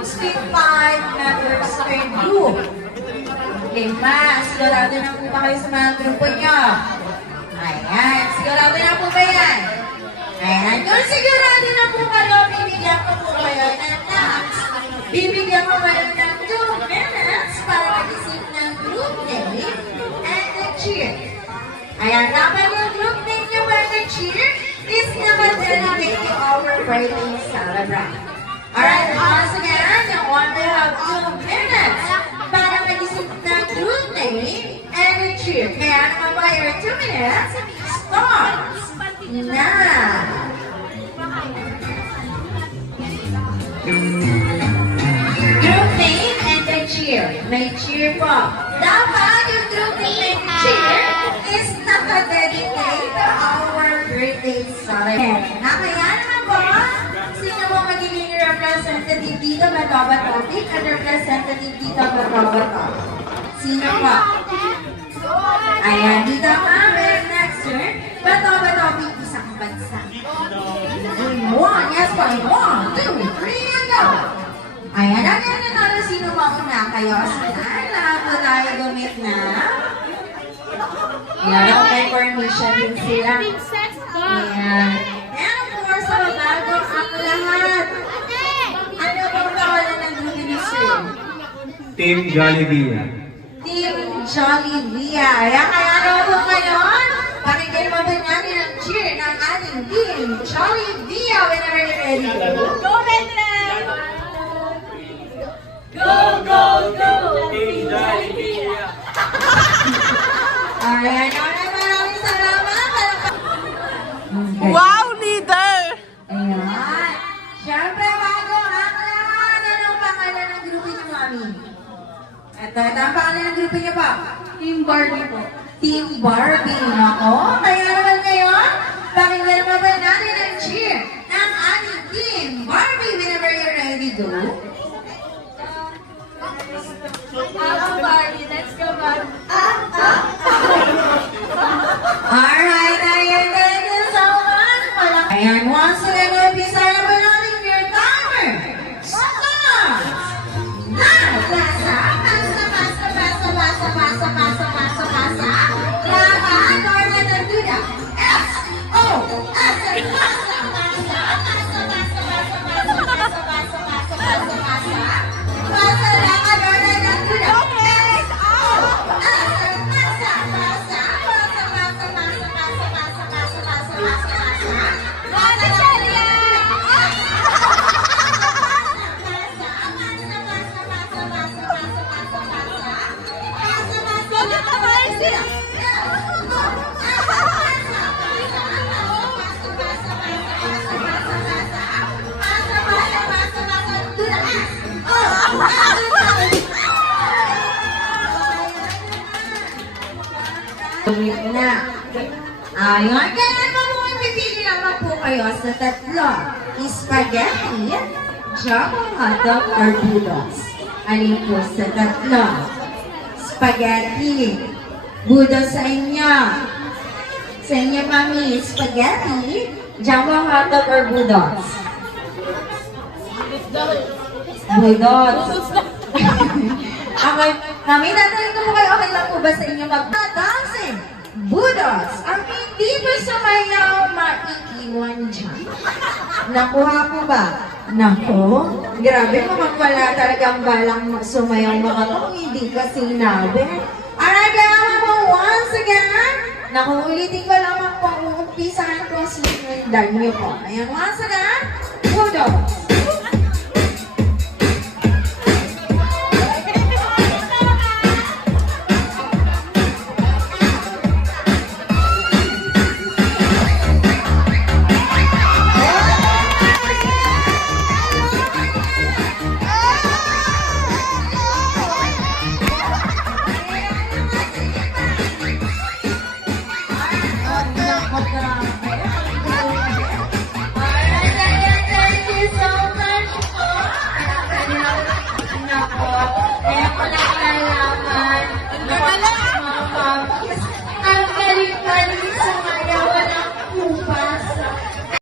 65 members per group. Lima. Sigurado na po ba kayo sa mga grupo nyo? Ayan. Sigurado na po ba yan? Ayan. Kung sigurado na po kayo, bibigyan ko po kayo ng next. Bibigyan ko kayo ng 2 minutes para mag-isip ng group name and the cheer. Ayan. Dapat yung group name nyo and the cheer is naman-dedicate to our birthday celebrant. Alright, once again, you only have 2 minutes para mag-isip ng group name and the cheer. Kaya naman ba your 2 minutes starts now. Group name and the cheer. May cheer po. Dapat yung group name and cheer is nakadedicate to our birthday celebrant. Kaya naman po, sino mo magiging representative dito, Batoba Topic, at representative dito, Batoba Topic? Sino po? Ayan, dito kami. Next turn, Batoba Topic, isang bansa. One, yes po. 1, 2, 3, and go! Ayan, sino mauna kayo? Saan? Lahat po tayo gumit na. Ayan, may permission din sila. Ayan. And of course, bago ang lahat. Ano bang pangalan ng grupo ni Sir? Team Jollibee. Team Jollibee. Ayan, kaya ano po ngayon? Pakinggan mo ba natin ang cheer ng ating Team Jollibee whenever you're ready. Go, Bethlehem! Go, go, go! Team Jollibee. Ayan, maraming salamat. Wow, leader! Ayan. Siyempre, bago ang lahat, anong pangalan ng grupo niyo, Mami? Ito ang pangalan ng grupo niyo pa? Team Barbie po. Team Barbie. Ako, kaya naman ngayon, pakinggan naman ba natin ang cheer ng ating Team Barbie whenever you're ready to. Barbie, let's go, Barbie. Alright, ayan, thank you so much. Ayan, once again, umpisa na ba natin your timer? Start! Now, pasa, pasa, pasa, pasa, pasa, pasa, pasa, pasa, pasa. Laban, Norma ng Duda. S, O, S, pasa, pasa, pasa, pasa, pasa, pasa, pasa, pasa, pasa, pasa, pasa. Pasa, laban, Norma ng Duda. S, O, S, pasa, pasa, pasa, pasa, pasa, pasa, pasa, pasa, pasa, pasa. Pasa, Celia! Na. Ayun, kaya naman pipili naman po kayo sa tatlo. Spaghetti, jumbo hotdog, or budos. Alin po sa tatlo? Spaghetti. Budos sa inyo. Sa inyo, Mami, spaghetti, jumbo hotdog, or budos? Budos. Okay, Mami, tatanungin ko po kayo, okay lang po ba sa inyo mag-dancing? Budos, ang hindi po sumayaw, maiiwan dyan. Nakuha po ba? Naku, grabe mukhang wala talagang balang sumayaw mga kung hindi ka sinabi. Alright, kaya po once again, naku, ulitin ko lang po, uumpisahan ko sinundan niyo po. Ayan, once again,